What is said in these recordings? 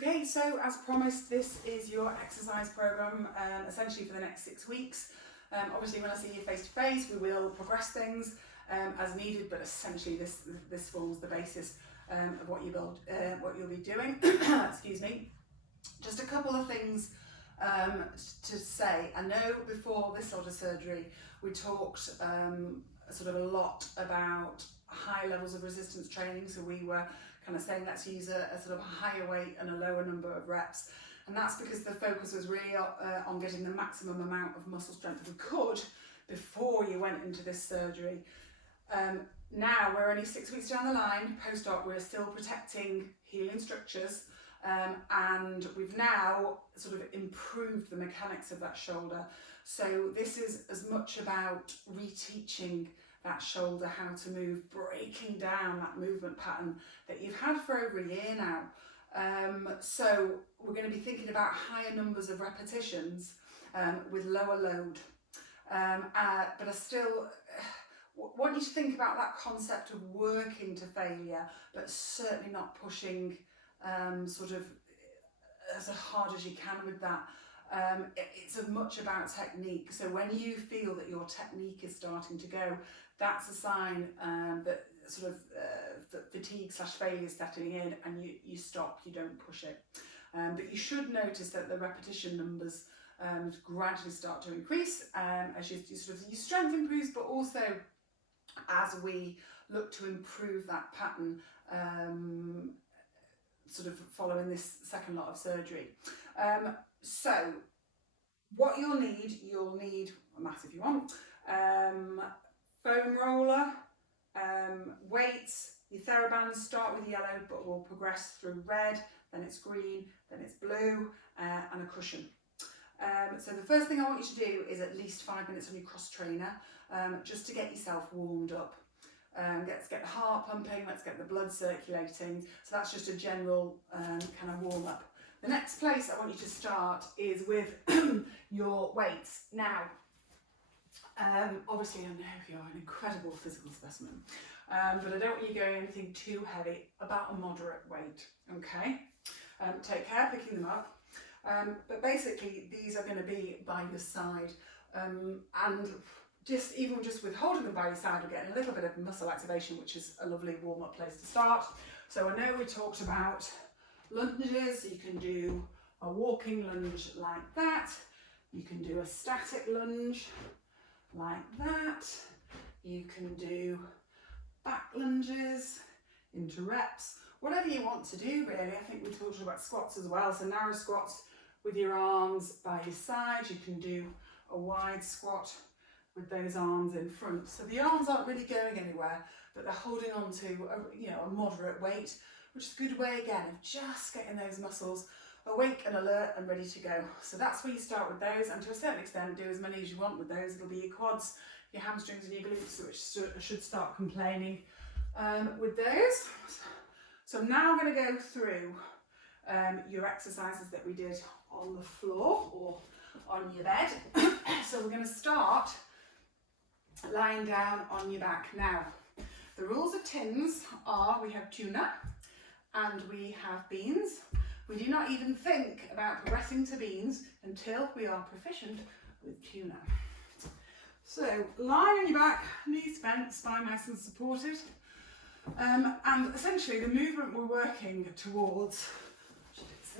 Okay, so as promised, this is your exercise program, essentially for the next 6 weeks. Obviously, when I see you face to face, we will progress things as needed, but essentially this forms the basis of what you'll be doing. Excuse me. Just a couple of things to say. I know before this sort of surgery, we talked sort of a lot about high levels of resistance training. So we were kind of saying let's use a sort of higher weight and a lower number of reps, and that's because the focus was really on getting the maximum amount of muscle strength we could before you went into this surgery. Now we're only 6 weeks down the line, post-op, we're still protecting healing structures, and we've now sort of improved the mechanics of that shoulder. So this is as much about reteaching that shoulder how to move, breaking down that movement pattern that you've had for over a year now. So we're going to be thinking about higher numbers of repetitions with lower load. But I still want you to think about that concept of working to failure, but certainly not pushing sort of as hard as you can with that. It's as much about technique. So when you feel that your technique is starting to go, that's a sign that sort of fatigue / failure is setting in, and you stop, you don't push it. But you should notice that the repetition numbers gradually start to increase as your strength improves, but also as we look to improve that pattern sort of following this second lot of surgery. So what you'll need a mat if you want, foam roller, weights, your TheraBands. Start with yellow, but we'll progress through red, then it's green, then it's blue, and a cushion. So the first thing I want you to do is at least 5 minutes on your cross trainer, just to get yourself warmed up. Let's get the heart pumping, let's get the blood circulating. So that's just a general kind of warm up. The next place I want you to start is with your weights. Now, obviously I know you're an incredible physical specimen, but I don't want you going anything too heavy, about a moderate weight, okay? Take care picking them up. But basically these are going to be by your side, and even just with holding them by your side, we're getting a little bit of muscle activation, which is a lovely warm-up place to start. So I know we talked about lunges. You can do a walking lunge like that. You can do a static lunge like that. You can do back lunges into reps, whatever you want to do really. I think we talked about squats as well. So narrow squats with your arms by your side. You can do a wide squat with those arms in front. So the arms aren't really going anywhere, but they're holding on to a moderate weight, which is a good way again of just getting those muscles awake and alert and ready to go. So that's where you start with those, and to a certain extent do as many as you want with those. It'll be your quads, your hamstrings and your glutes, which should start complaining with those. So now I'm going to go through your exercises that we did on the floor or on your bed. So we're going to start lying down on your back. Now, the rules of tins are we have tuna and we have beans. We do not even think about progressing to beans until we are proficient with tuna. So lying on your back, knees bent, spine nice and supported. And essentially the movement we're working towards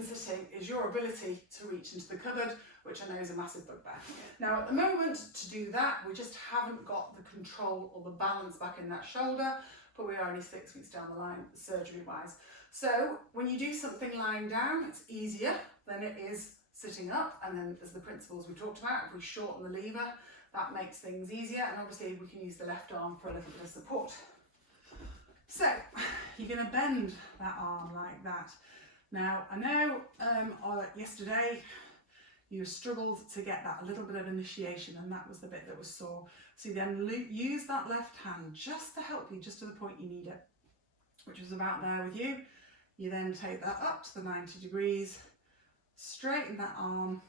sitting is your ability to reach into the cupboard, which I know is a massive bugbear. Now at the moment, to do that, we just haven't got the control or the balance back in that shoulder, but we're only 6 weeks down the line surgery wise. So when you do something lying down, it's easier than it is sitting up, and then as the principles we talked about, if we shorten the lever, that makes things easier, and obviously we can use the left arm for a little bit of support. So you're going to bend that arm like that. Now I know yesterday you struggled to get that a little bit of initiation, and that was the bit that was sore. So you then use that left hand just to help you, just to the point you need it, which was about there with you. You then take that up to the 90 degrees, straighten that arm,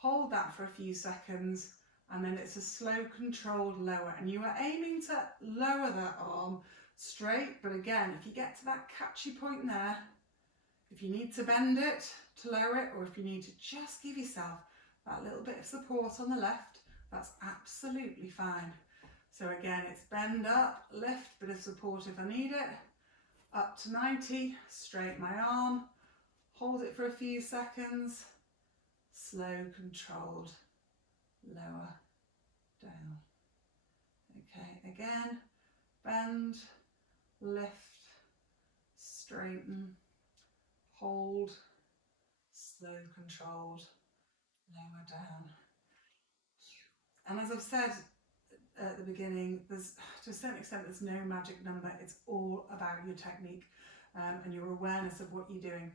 hold that for a few seconds, and then it's a slow controlled lower, and you are aiming to lower that arm straight, but again, if you get to that catchy point there, If you need to bend it to lower it, or if you need to just give yourself that little bit of support on the left, that's absolutely fine. So again, it's bend up, lift, bit of support if I need it, up to 90, straighten my arm, hold it for a few seconds, slow, controlled, lower, down. Okay, again, bend, lift, straighten, hold, slow, controlled, lower, down. And as I've said at the beginning, there's, to a certain extent, there's no magic number. It's all about your technique and your awareness of what you're doing.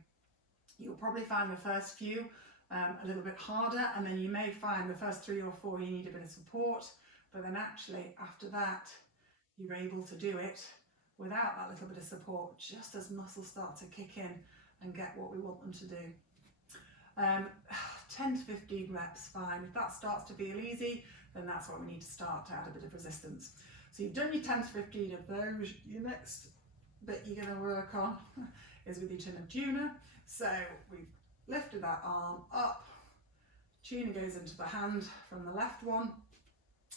You'll probably find the first few a little bit harder, and then you may find the first 3 or 4 you need a bit of support, but then actually after that you're able to do it without that little bit of support, just as muscles start to kick in and get what we want them to do. 10 to 15 reps, fine. If that starts to feel easy, then that's what we need to start to add a bit of resistance. So you've done your 10 to 15 of those. Your next bit you're going to work on is with your chin and tuner. So we've lifted that arm up, tuner goes into the hand from the left one,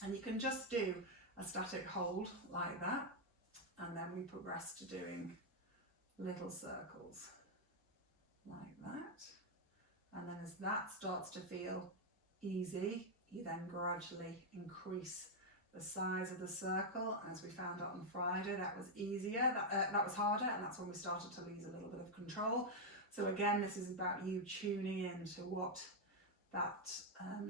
and you can just do a static hold like that, and then we progress to doing little circles like that. And then as that starts to feel easy, you then gradually increase the size of the circle. As we found out on Friday, that was easier, that was harder, and that's when we started to lose a little bit of control. So again, this is about you tuning in to what that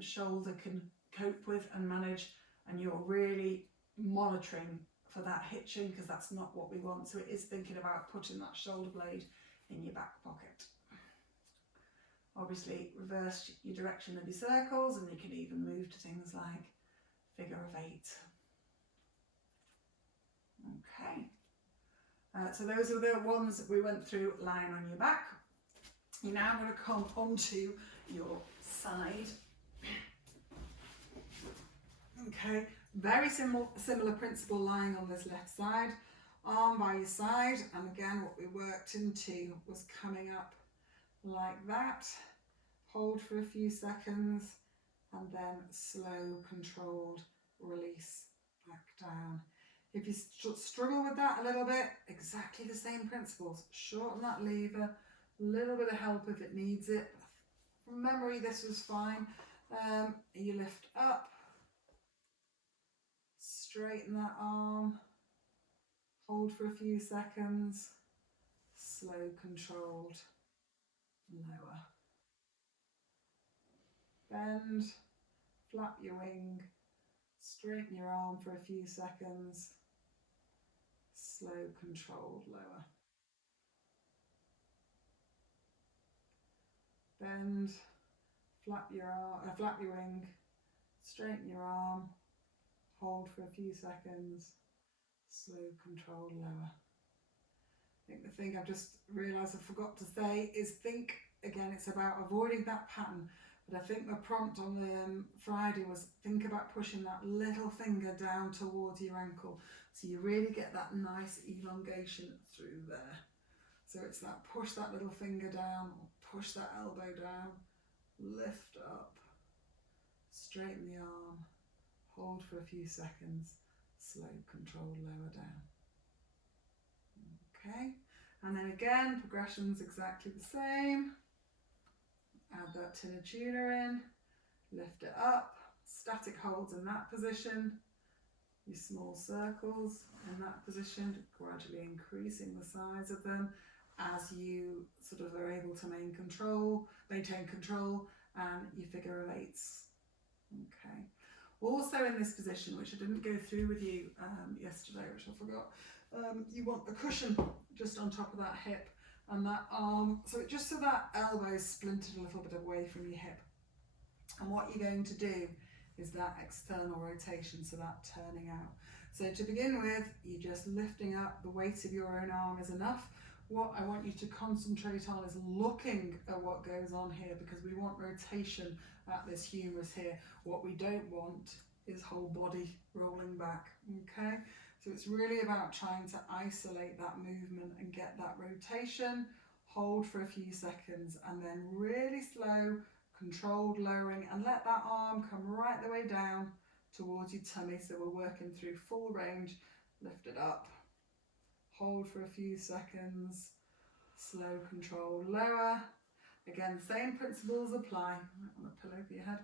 shoulder can cope with and manage, and you're really monitoring for that hitching, because that's not what we want. So it is thinking about putting that shoulder blade in your back pocket. Obviously reverse your direction of your circles, and you can even move to things like figure of 8. Okay, so those are the ones that we went through lying on your back. You're now going to come onto your side. Okay, very similar principle lying on this left side, arm by your side, and again what we worked into was coming up like that, hold for a few seconds, and then slow, controlled release back down. If you struggle with that a little bit, exactly the same principles. Shorten that lever, a little bit of help if it needs it. From memory, this was fine. You lift up, straighten that arm, hold for a few seconds, slow, controlled, lower. Bend, flap your wing, straighten your arm for a few seconds, slow, controlled, lower. Bend, flap your wing, straighten your arm, hold for a few seconds, slow, controlled, lower. I think the thing I've just realised I forgot to say is think, again, it's about avoiding that pattern. But I think the prompt on Friday was think about pushing that little finger down towards your ankle, so you really get that nice elongation through there. So it's that push that little finger down, or push that elbow down, lift up, straighten the arm, hold for a few seconds, slow, controlled, lower down. Okay, and then again, progression's exactly the same. Add that tinner tuner in, lift it up, static holds in that position, your small circles in that position, gradually increasing the size of them as you sort of are able to maintain control, and your figure of 8s. Okay. Also in this position, which I didn't go through with you yesterday, which I forgot, you want the cushion just on top of that hip and that arm, so just so that elbow is splintered a little bit away from your hip. And what you're going to do is that external rotation, so that turning out. So to begin with, you're just lifting up, the weight of your own arm is enough. What I want you to concentrate on is looking at what goes on here, because we want rotation at this humerus here. What we don't want is whole body rolling back, okay? So it's really about trying to isolate that movement and get that rotation, hold for a few seconds, and then really slow, controlled lowering, and let that arm come right the way down towards your tummy. So we're working through full range. Lift it up, hold for a few seconds, slow, controlled, lower. Again, same principles apply. On a pillow for your head.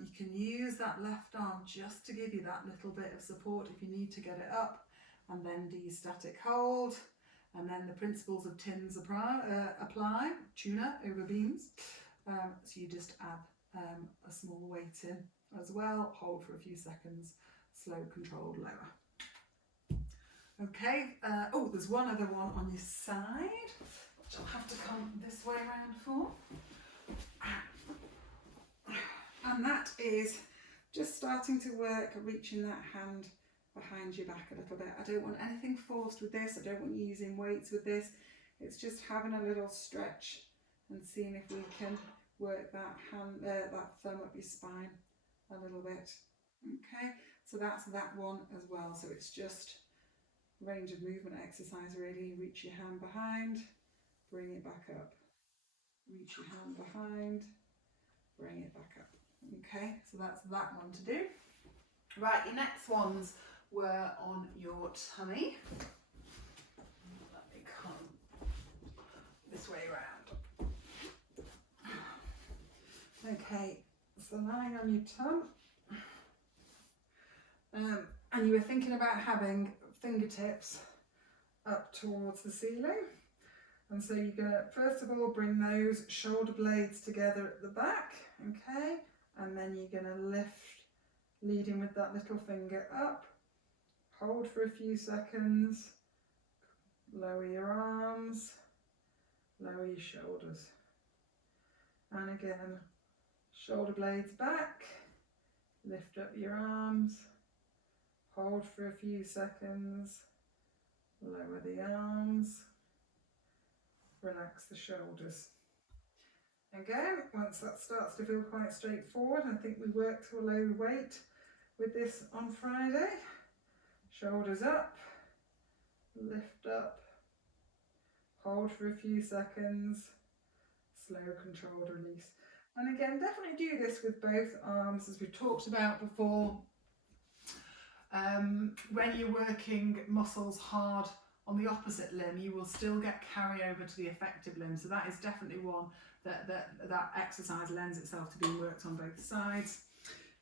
You can use that left arm just to give you that little bit of support if you need to get it up, and then do your static hold. And then the principles of tins apply, tuna over beams. So you just add a small weight in as well, hold for a few seconds, slow, controlled, lower. Okay, oh, there's one other one on your side, which I'll have to come this way around for. And that is just starting to work, reaching that hand behind your back a little bit. I don't want anything forced with this. I don't want you using weights with this. It's just having a little stretch and seeing if we can work that hand, that thumb up your spine a little bit. Okay, so that's that one as well. So it's just range of movement exercise really. Reach your hand behind, bring it back up. Reach your hand behind, bring it back up. Okay, so that's that one to do. Right, your next ones were on your tummy. Let me come this way around. Okay, so lying on your tum. And you were thinking about having fingertips up towards the ceiling. And so you're going to, first of all, bring those shoulder blades together at the back, okay? And then you're going to lift, leading with that little finger up. Hold for a few seconds. Lower your arms. Lower your shoulders. And again, shoulder blades back. Lift up your arms. Hold for a few seconds. Lower the arms. Relax the shoulders. Again, once that starts to feel quite straightforward, I think we worked to a low weight with this on Friday. Shoulders up, lift up, hold for a few seconds, slow controlled release. And again, definitely do this with both arms as we talked about before. When you're working muscles hard on the opposite limb, you will still get carryover to the effective limb. So that is definitely one that exercise lends itself to being worked on both sides.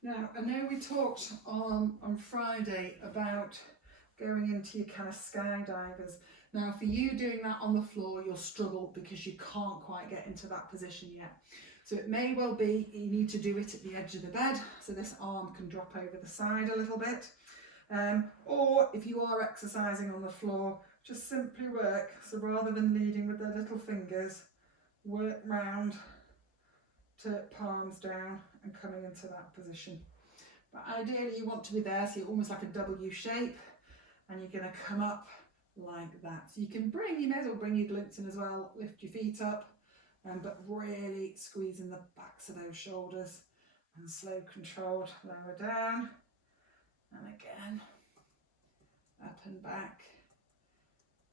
Now, I know we talked on Friday about going into your kind of skydivers. Now, for you doing that on the floor, you'll struggle because you can't quite get into that position yet. So it may well be you need to do it at the edge of the bed, so this arm can drop over the side a little bit. Or if you are exercising on the floor, just simply work. So rather than leading with the little fingers, work round to palms down and coming into that position. But ideally you want to be there, so you're almost like a W shape, and you're going to come up like that. So you may as well bring your glutes in as well, lift your feet up, but really squeezing the backs of those shoulders, and slow controlled, lower down, and again, up and back,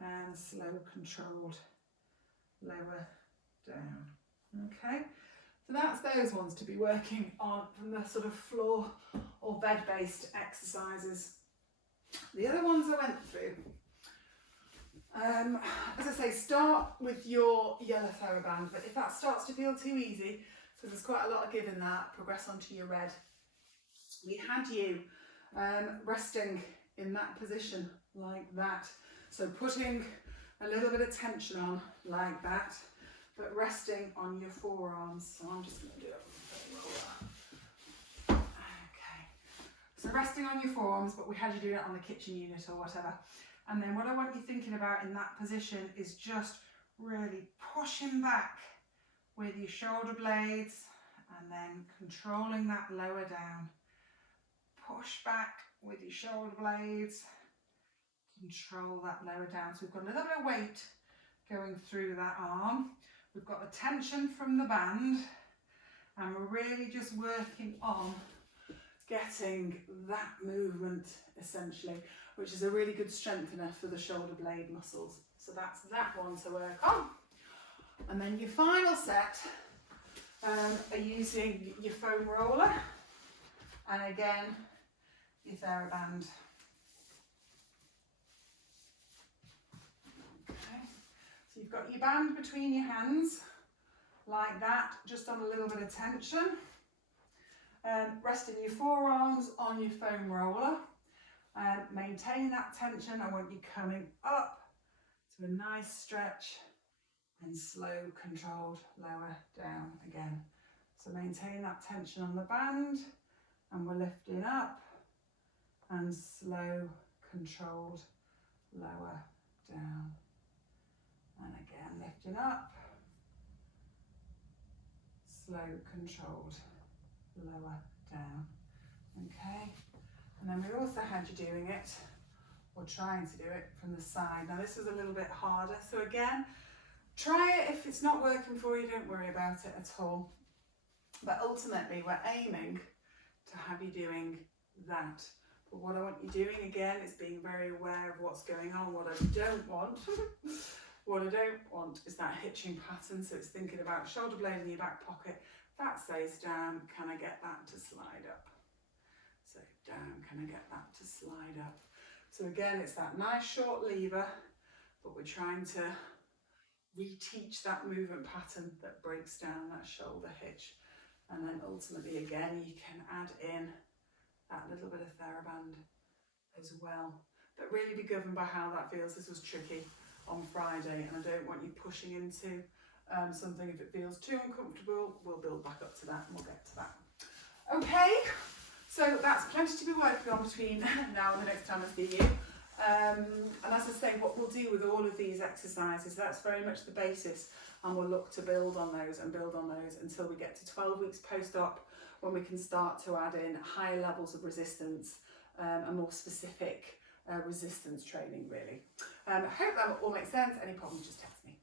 and slow controlled, lower down. Okay, so that's those ones to be working on from the sort of floor or bed based exercises. The other ones I went through, as I say, start with your yellow TheraBand, but if that starts to feel too easy, because there's quite a lot of give in that, progress onto your red. We had you resting in that position like that, so putting a little bit of tension on like that, but resting on your forearms. So I'm just going to do it. Okay, so resting on your forearms, but we had you do it on the kitchen unit or whatever. And then what I want you thinking about in that position is just really pushing back with your shoulder blades and then controlling that lower down. Push back with your shoulder blades, control that lower down. So we've got a little bit of weight going through that arm. We've got the tension from the band, and we're really just working on getting that movement essentially, which is a really good strengthener for the shoulder blade muscles. So that's that one to work on. And then your final set are using your foam roller, and again, your TheraBand. Okay, so you've got your band between your hands, like that, just on a little bit of tension. Resting your forearms on your foam roller. Maintain that tension. I want you coming up to a nice stretch and slow, controlled, lower down again. So maintain that tension on the band, and we're lifting up and slow, controlled, lower down. And again, lifting up, slow, controlled, lower down. Okay, and then we also had you doing it, or trying to do it, from the side. Now this was a little bit harder, so again, try it. If it's not working for you, don't worry about it at all. But ultimately, we're aiming to have you doing that. But what I want you doing again is being very aware of what's going on. What I don't want, what I don't want is that hitching pattern. So it's thinking about shoulder blade in your back pocket. That stays down. Can I get that to slide up? So down. Can I get that to slide up? So again, it's that nice short lever, but we're trying to reteach that movement pattern that breaks down that shoulder hitch. And then ultimately, again, you can add in that little bit of TheraBand as well. But really be governed by how that feels. This was tricky on Friday, and I don't want you pushing into something. If it feels too uncomfortable, we'll build back up to that, and we'll get to that. Okay, so that's plenty to be working on between now and the next time I see you. And as I say, what we'll do with all of these exercises, that's very much the basis, and we'll look to build on those and build on those until we get to 12 weeks post-op, when we can start to add in higher levels of resistance and more specific resistance training, really. I hope that all makes sense. Any problems, just text me.